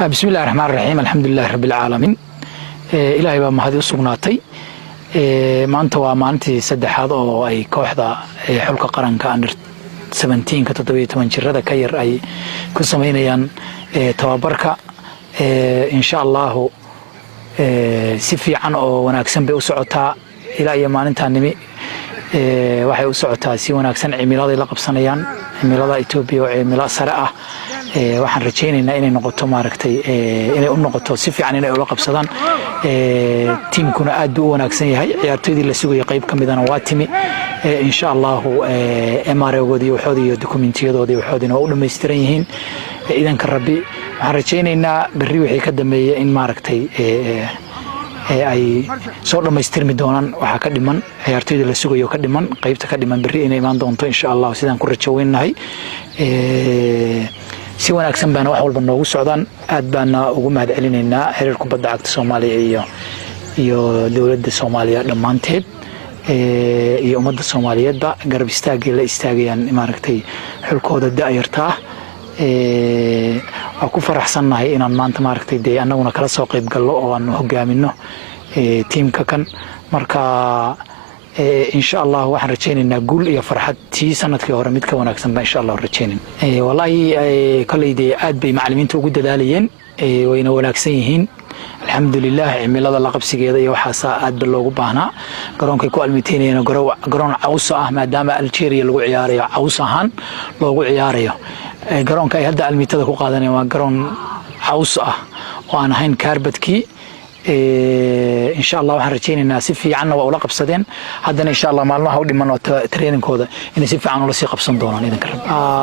بسم الله الرحمن الرحيم الحمد لله رب العالمين إلهي بaa mahad u sugnaatay maanta waa maalintii saddexaad oo ay kooxda xulka qaranka under 17 ka 17 jirada ka yar ay ku sameeyaan tababarka insha Allah si fiican oo wanaagsan bay u socotaa ilaa iyo maalintaanimi waxay u socotaa si wanaagsan cimilada la qabsanayaan cimilada Itoobiya oo cimilada sare ah waxaan rajaynaynaa inay noqoto maaragtay inay u noqoto si fiican inay ula qabsadaan teamkuna aad u wanaagsan yahay ciyaartoydii la sugayay qayb kamidana waa timi insha Allah MRA-goodii waxoodii iyo dokumentiyadoodii waxoodina u dhameystiran yihiin idanka rabbi waxaan rajaynaynaa berri wixii ka dambeeyay in maaragtay ay soo dhamaystirmi doonaan waxa ka dhiman ciyaartoydii la sugayo ka dhiman qaybta ka dhiman berri inay imaan doonto insha Allah sidaan ku rajaynahay si wanaagsan baan wax walba noogu socdaan aad baan ugu mahad celinaynaa xiriirka kubadda cagta Soomaaliya iyo dawladda Soomaaliya dhamaanteed iyo ummadda Soomaaliyeed garab istaagay la istaagayaan maaragtay xulkooda daayirta oo ku faraxsanahay inaan maanta maaragtay annaguna kala soo qayb galno oo aan hogaamino teamka kan marka إن شاء الله واحد رجينا نقول يا فرحة تي سنة كهورة متك ونكسب إن شاء الله رجينا والله كل يدي عاد بمعلمين توجد داليين وين ونكسيهين الحمد لله عمل الله لقب سجيدا يوحصا عاد باللوجو بهنا قرون كيكو المتينين قرون عوصة ما دام الشيري لوجو عياري عوصهان لوجو عياري قرون كي هدا المتدا كو قادني وقرون عوصة وأنا هين كاربتكي إن شاء الله waxaan rajaynaynaa si fiican oo ula qabsadeen haddana insha Allah maalmaha u dhiman oo training-kooda in si fiican ula sii qabsan doonaan idanka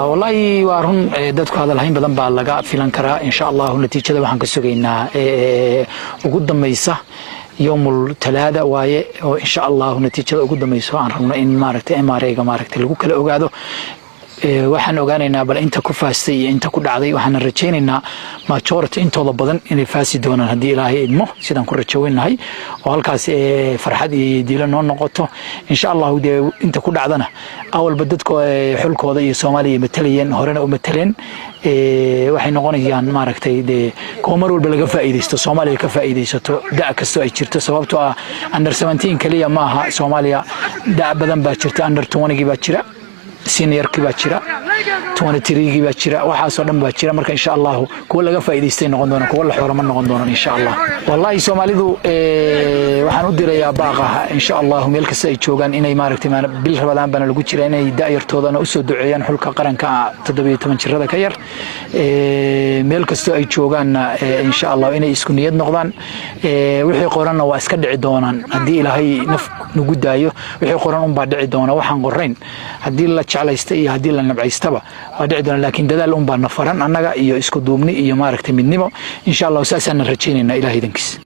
wallahi waa run dadku hadalhayn badan baa laga filan karaa insha Allah natiijada waxaan ka sugaynaa ugu dambaysa yawmul talaada waaye oo insha Allah natiijada ugu dambayso aan rabno in maaragtay MRA-ga maaragtay lagu kala ogaado waxaan ogaanaynaa bal inta ku faastay iyo inta ku dhacday waxaan rajaynaynaa majority intooda badan inay faasi doonaan hadii Ilaahay idmo sidaan ku rajaynahay oo halkaas farxad iyo diilo noo noqoto insha Allah inta ku dhacdana awalba dadka xulkooda iyo Soomaaliya matalayeen horena u mataleen waxay noqonayaan maaragtay koomar walba laga faa'iideysto Soomaaliya ka faa'iideysato daa kasto ay jirto sababtoo ah under 17 kaliya ma aha Soomaaliya daa badan baa jirta under 20 baa jira senior baa jira 23 baa jira waxa soo dhan baa jira marka insha Allah kuwa laga faa'iideystay noqon doona kuwa la xorama noqon doona insha Allah wallahi Soomaalidu waxaan u dirayaa baaqaha insha Allah meel kasta ay joogan inay maaragtay bil Ramadaan bana lagu jira inay daayirtoodana u soo duceeyaan xulka qaranka 17 jirada ka yar meel kasta ay joogan insha Allah inay isku niyad noqdaan wixii qoranna waa iska dhici doonaan hadii Ilaahay naf nagu daayo wixii qoran un baa dhici doona waxaan qorayn hadii la jeclaysta iyo hadii la nabcaystaba waa dhici doona laakiin dadaal un baa nafaran annaga iyo isku duubni iyo maaragtay midnimo insha Allah saasaan rajaynaynaa Ilaahay dankiis